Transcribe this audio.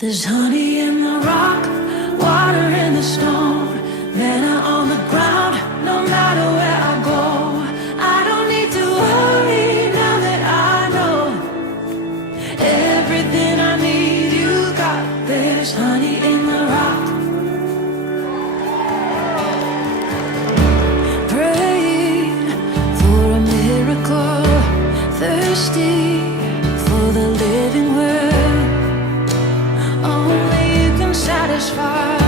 There's honey in the rock, water in the stone, manna on the ground, no matter where I go. I don't need to worry now that I know everything I need you got. There's honey in the rock. Praying for a miracle, thirsty for the living word. Only you can satisfy